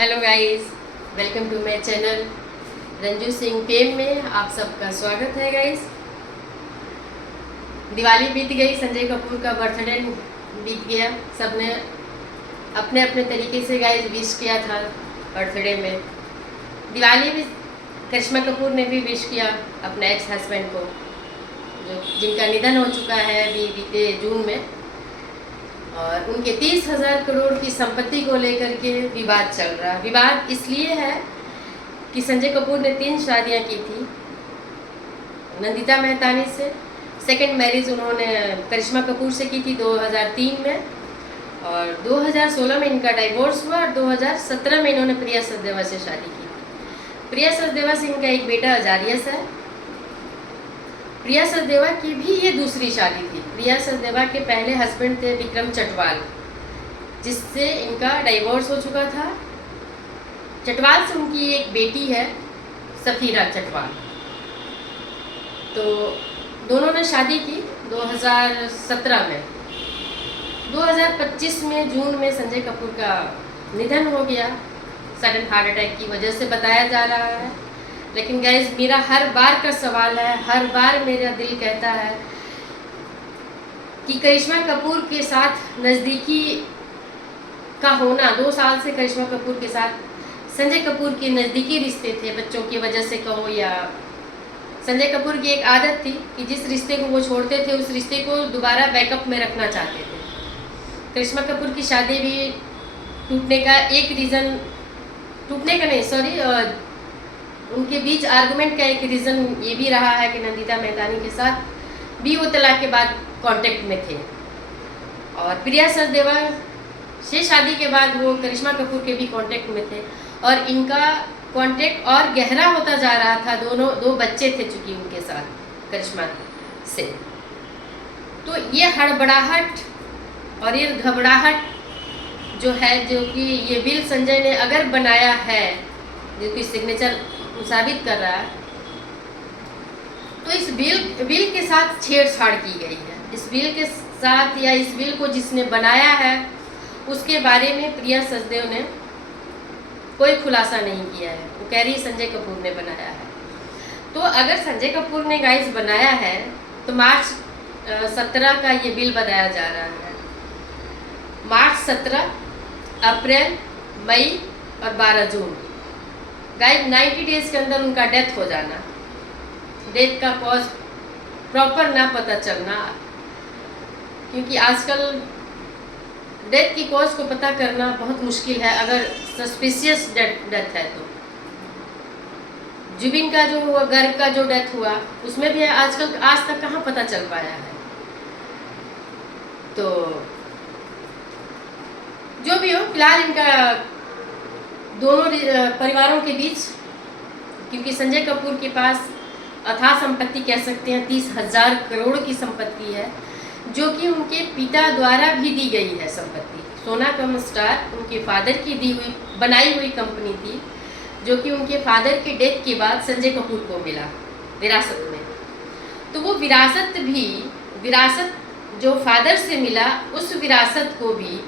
Hello guys, welcome to my channel Ranju Singh fame में आप सबका स्वागत है गाइस। दिवाली बीत गई, संजय कपूर का बर्थडे बीत गया। सबने अपने अपने तरीके से गाइस विश किया था बर्थडे में। दिवाली भी करिश्मा कपूर ने भी विश किया अपने एक्स हस्बैंड को, जो जिनका निधन हो चुका है अभी बीते जून में। और उनके 30,000 करोड़ की संपत्ति को लेकर के विवाद चल रहा है। विवाद इसलिए है कि संजय कपूर ने 3 शादियां की थी नंदिता मेहतानी से। सेकंड मैरिज उन्होंने करिश्मा कपूर से की थी 2003 में, और 2016 में इनका डाइवोर्स हुआ, और 2017 में इन्होंने प्रिया सचदेवा से शादी की थी। प्रिया सचदेवा से इनका एक बेटा अजारियस है। प्रिया सचदेवा की भी ये दूसरी शादी थी। प्रिया सचदेवा के पहले हस्बैंड थे विक्रम चटवाल, जिससे इनका डाइवोर्स हो चुका था। चटवाल से उनकी एक बेटी है सफीरा चटवाल। तो दोनों ने शादी की 2017 में। 2025 में जून में संजय कपूर का निधन हो गया, सडन हार्ट अटैक की वजह से बताया जा रहा है। लेकिन गाइस, मेरा हर बार का सवाल है, हर बार मेरा दिल कहता है कि करिश्मा कपूर के साथ नज़दीकी का होना, 2 साल से करिश्मा कपूर के साथ संजय कपूर के नज़दीकी रिश्ते थे, बच्चों की वजह से कहो, या संजय कपूर की एक आदत थी कि जिस रिश्ते को वो छोड़ते थे उस रिश्ते को दोबारा बैकअप में रखना चाहते थे। करिश्मा कपूर की शादी भी टूटने का एक रीज़न, टूटने का नहीं सॉरी, उनके बीच आर्गुमेंट का एक रीज़न ये भी रहा है कि नंदिता मेहतानी के साथ भी वो तलाक के बाद कांटेक्ट में थे, और प्रिया सचदेवा से शादी के बाद वो करिश्मा कपूर के भी कांटेक्ट में थे, और इनका कांटेक्ट और गहरा होता जा रहा था। 2 बच्चे थे चूँकि उनके साथ करिश्मा से। तो ये हड़बड़ाहट और ये घबराहट जो है, जो कि ये बिल संजय ने अगर बनाया है, जो कि सिग्नेचर साबित कर रहा है, तो इस बिल के साथ छेड़छाड़ की गई है। इस बिल के साथ, या इस बिल को जिसने बनाया है उसके बारे में प्रिया सचदेव ने कोई खुलासा नहीं किया है। वो कह रही संजय कपूर ने बनाया है। तो अगर संजय कपूर ने गाइस बनाया है तो मार्च 17 का ये बिल बनाया जा रहा है। मार्च 17, अप्रैल, मई और 12 जून, गाइस 90 डेज के अंदर उनका डेथ हो जाना, डेथ का कॉज प्रॉपर ना पता चलना, क्योंकि आजकल डेथ की कॉज को पता करना बहुत मुश्किल है अगर सस्पिशियस डेथ है तो। जुबिन का जो हुआ, गर्ग का जो डेथ हुआ, उसमें भी आजकल आज तक कहाँ पता चल पाया है। तो जो भी हो, फिलहाल इनका दोनों परिवारों के बीच, क्योंकि संजय कपूर के पास अथाह संपत्ति कह सकते हैं, 30,000 करोड़ की संपत्ति है, जो कि उनके पिता द्वारा भी दी गई है संपत्ति। सोना कम स्टार उनके फादर की दी हुई बनाई हुई कंपनी थी, जो कि उनके फादर के डेथ के बाद संजय कपूर को मिला विरासत में। तो वो विरासत जो फादर से मिला, उस विरासत को भी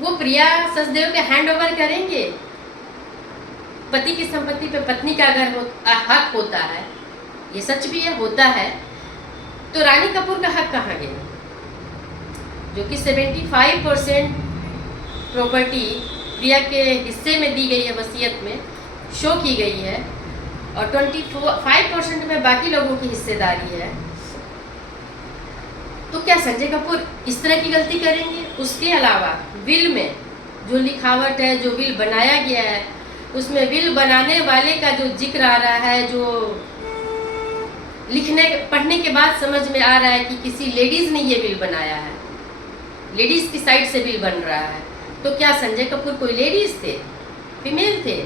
वो प्रिया सचदेव के हैंड ओवर करेंगे। पति की संपत्ति पे पत्नी का अगर हक होता है, ये सच भी है, होता है, तो रानी कपूर का हक कहाँ गया, जो कि 75% प्रॉपर्टी प्रिया के हिस्से में दी गई है, वसीयत में शो की गई है, और 25% में बाकी लोगों की हिस्सेदारी है। तो क्या संजय कपूर इस तरह की गलती करेंगे? उसके अलावा विल में जो लिखावट है, जो विल बनाया गया है, उसमें विल बनाने वाले का जो जिक्र आ रहा है, जो पढ़ने के बाद समझ में आ रहा है कि किसी लेडीज़ ने ये विल बनाया है, लेडीज़ की साइड से बिल बन रहा है। तो क्या संजय कपूर कोई लेडीज़ थे, फीमेल थे,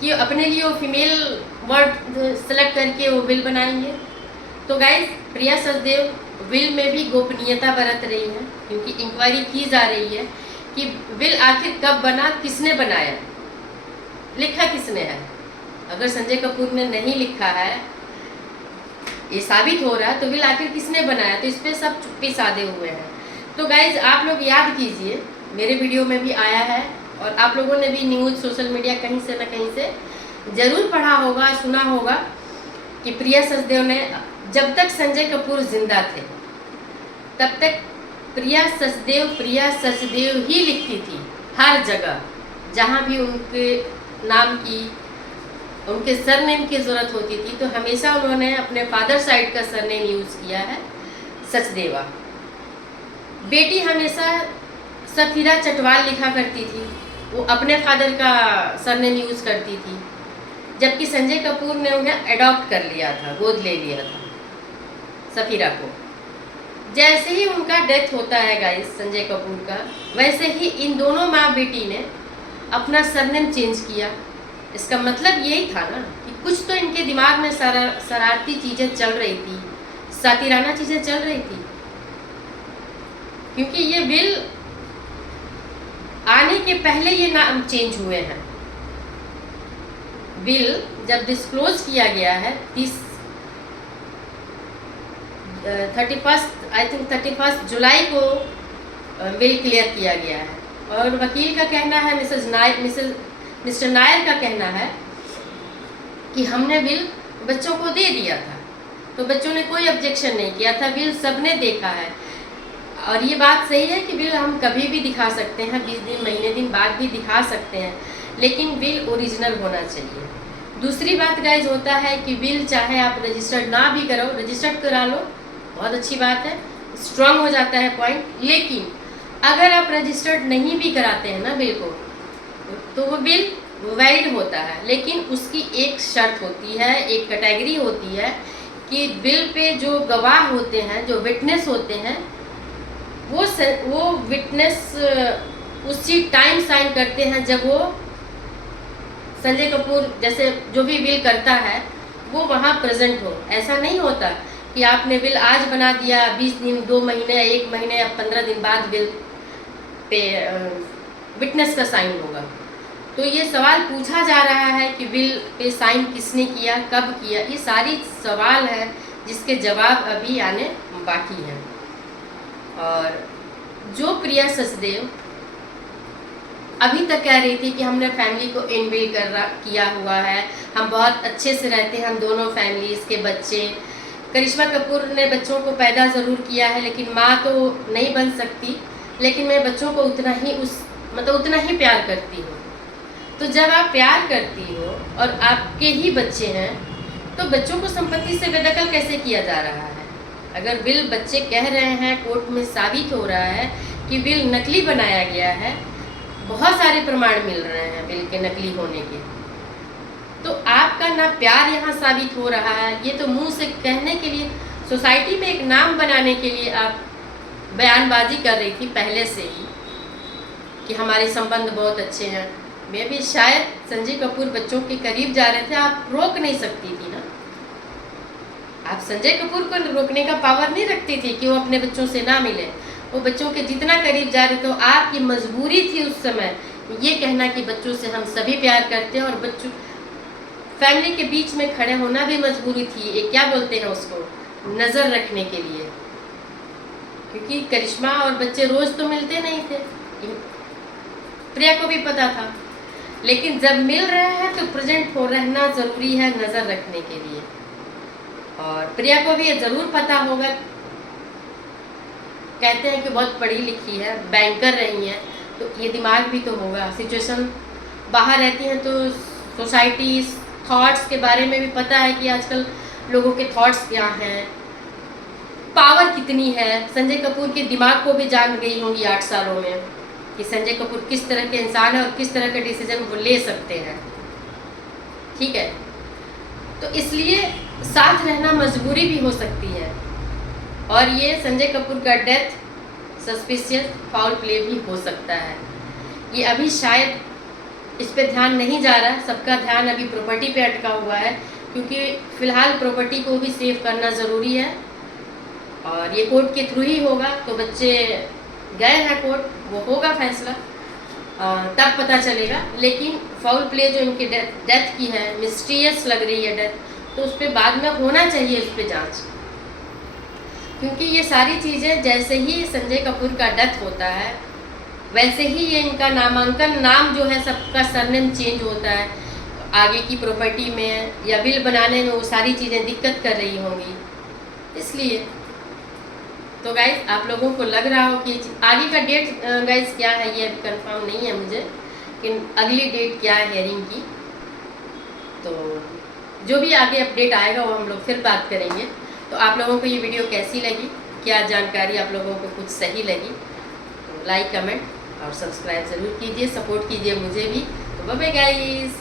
कि अपने लिए वो फीमेल वर्ड सेलेक्ट करके वो बिल बनाएंगे? तो गाइस, प्रिया सचदेव विल में भी गोपनीयता बरत रही है, क्योंकि इंक्वायरी की जा रही है कि विल आखिर कब बना, किसने बनाया, लिखा किसने है। अगर संजय कपूर ने नहीं लिखा है, ये साबित हो रहा है, तो विल आखिर किसने बनाया? तो इस पर सब चुप्पी साधे हुए हैं। तो गाइज, आप लोग याद कीजिए, मेरे वीडियो में भी आया है और आप लोगों ने भी न्यूज़ सोशल मीडिया कहीं से न कहीं से ज़रूर पढ़ा होगा, सुना होगा कि प्रिया सचदेव ने, जब तक संजय कपूर जिंदा थे तब तक प्रिया सचदेव ही लिखती थी हर जगह, जहाँ भी उनके नाम की, उनके सरनेम की ज़रूरत होती थी तो हमेशा उन्होंने अपने फादर साइड का सरनेम यूज़ किया है, सचदेवा। बेटी हमेशा सफीरा चटवाल लिखा करती थी, वो अपने फादर का सरनेम यूज़ करती थी, जबकि संजय कपूर ने उन्हें अडॉप्ट कर लिया था, गोद ले लिया था सफीरा को। जैसे ही उनका डेथ होता है गाइस संजय कपूर का, वैसे ही इन दोनों माँ बेटी ने अपना सरनेम चेंज किया। इसका मतलब यही था ना कि कुछ तो इनके दिमाग में शरारती चीज़ें चल रही थी, सातिराना चीज़ें चल रही थी, क्योंकि ये विल आने के पहले ये नाम चेंज हुए हैं। विल जब डिस्क्लोज किया गया है 31 जुलाई को विल क्लियर किया गया है, और वकील का कहना है, मिस्टर नायर का कहना है कि हमने विल बच्चों को दे दिया था, तो बच्चों ने कोई ऑब्जेक्शन नहीं किया था, विल सबने देखा है। और ये बात सही है कि विल हम कभी भी दिखा सकते हैं, 20 दिन महीने दिन बाद भी दिखा सकते हैं, लेकिन विल ओरिजिनल होना चाहिए। दूसरी बात गाइज होता है कि विल चाहे आप रजिस्टर्ड ना भी करो, रजिस्टर्ड करा लो, बहुत अच्छी बात है, स्ट्रांग हो जाता है पॉइंट। लेकिन अगर आप रजिस्टर्ड नहीं भी कराते हैं ना विल को, तो वो विल वैलिड होता है, लेकिन उसकी एक शर्त होती है, एक कैटेगरी होती है कि विल पे जो गवाह होते हैं, जो विटनेस होते हैं, वो विटनेस उसी टाइम साइन करते हैं जब वो संजय कपूर जैसे जो भी विल करता है वो वहाँ प्रेजेंट हो। ऐसा नहीं होता कि आपने विल आज बना दिया, 20 दिन, 2 महीने, 1 महीने या 15 दिन बाद विल पे विटनेस का साइन होगा। तो ये सवाल पूछा जा रहा है कि विल पे साइन किसने किया, कब किया, ये सारी सवाल है जिसके जवाब अभी आने बाकी हैं। और जो प्रिया सचदेव अभी तक कह रही थी कि हमने फैमिली को इनबिल्ड किया हुआ है, हम बहुत अच्छे से रहते हैं, हम दोनों फैमिलीज़ के बच्चे। करिश्मा कपूर ने बच्चों को पैदा ज़रूर किया है, लेकिन माँ तो नहीं बन सकती, लेकिन मैं बच्चों को उतना ही प्यार करती हूँ। तो जब आप प्यार करती हो और आपके ही बच्चे हैं, तो बच्चों को संपत्ति से बेदखल कैसे किया जा रहा है? अगर विल बच्चे कह रहे हैं, कोर्ट में साबित हो रहा है कि विल नकली बनाया गया है, बहुत सारे प्रमाण मिल रहे हैं विल के नकली होने के, तो आपका ना प्यार यहाँ साबित हो रहा है। ये तो मुंह से कहने के लिए, सोसाइटी में एक नाम बनाने के लिए आप बयानबाजी कर रही थी पहले से ही कि हमारे संबंध बहुत अच्छे हैं। मैं भी शायद संजय कपूर बच्चों के करीब जा रहे थे, आप रोक नहीं सकती थी ना, आप संजय कपूर को रोकने का पावर नहीं रखती थी कि वो अपने बच्चों से ना मिले। वो बच्चों के जितना करीब जा रहे, तो आपकी मजबूरी थी उस समय ये कहना कि बच्चों से हम सभी प्यार करते हैं, और बच्चों फैमिली के बीच में खड़े होना भी मजबूरी थी। ये क्या बोलते हैं उसको, नज़र रखने के लिए, क्योंकि करिश्मा और बच्चे रोज़ तो मिलते नहीं थे, प्रिया को भी पता था। लेकिन जब मिल रहे हैं तो प्रेजेंट हो रहना ज़रूरी है नज़र रखने के लिए। और प्रिया को भी ये ज़रूर पता होगा, कहते हैं कि बहुत पढ़ी लिखी है, बैंकर रही हैं, तो ये दिमाग भी तो होगा। सिचुएशन बाहर रहती हैं तो सोसाइटी थॉट्स के बारे में भी पता है कि आजकल लोगों के थॉट्स क्या हैं, पावर कितनी है। संजय कपूर के दिमाग को भी जान गई होंगी 8 सालों में कि संजय कपूर किस तरह के इंसान है और किस तरह के डिसीजन वो ले सकते हैं, ठीक है। तो इसलिए साथ रहना मजबूरी भी हो सकती है, और ये संजय कपूर का डेथ सस्पिशियस फाउल प्ले भी हो सकता है। ये अभी शायद इस पे ध्यान नहीं जा रहा, सबका ध्यान अभी प्रॉपर्टी पे अटका हुआ है, क्योंकि फ़िलहाल प्रॉपर्टी को भी सेव करना ज़रूरी है, और ये कोर्ट के थ्रू ही होगा। तो बच्चे गए हैं कोर्ट, वो होगा फैसला, तब पता चलेगा। लेकिन फाउल प्ले जो इनकी डेथ की है, मिस्टीरियस लग रही है डेथ, तो उस पर बाद में होना चाहिए उस पर जाँच, क्योंकि ये सारी चीज़ें जैसे ही संजय कपूर का डेथ होता है वैसे ही ये इनका नामांकन, नाम जो है सबका सरनेम चेंज होता है, आगे की प्रॉपर्टी में या बिल बनाने में वो सारी चीज़ें दिक्कत कर रही होंगी, इसलिए। तो गाइस आप लोगों को लग रहा हो कि आगे का डेट गाइस क्या है ये अभी कंफर्म नहीं है मुझे, लेकिन अगली डेट क्या है हेयरिंग की, तो जो भी आगे अपडेट आएगा वो हम लोग फिर बात करेंगे। तो आप लोगों को ये वीडियो कैसी लगी, क्या जानकारी आप लोगों को कुछ सही लगी, तो लाइक कमेंट और सब्सक्राइब ज़रूर कीजिए, सपोर्ट कीजिए मुझे भी। तो बाय बाय गाइस।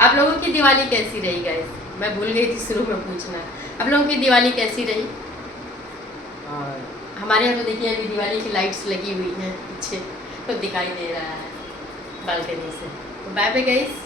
आप लोगों की दिवाली कैसी रही गाइस, मैं भूल गई थी शुरू में पूछना, आप लोगों की दिवाली कैसी रही। और हमारे यहाँ तो देखिए अभी दिवाली की लाइट्स लगी हुई हैं पीछे, तो दिखाई दे रहा है बालकनी से। तो बाय बाय गाइस।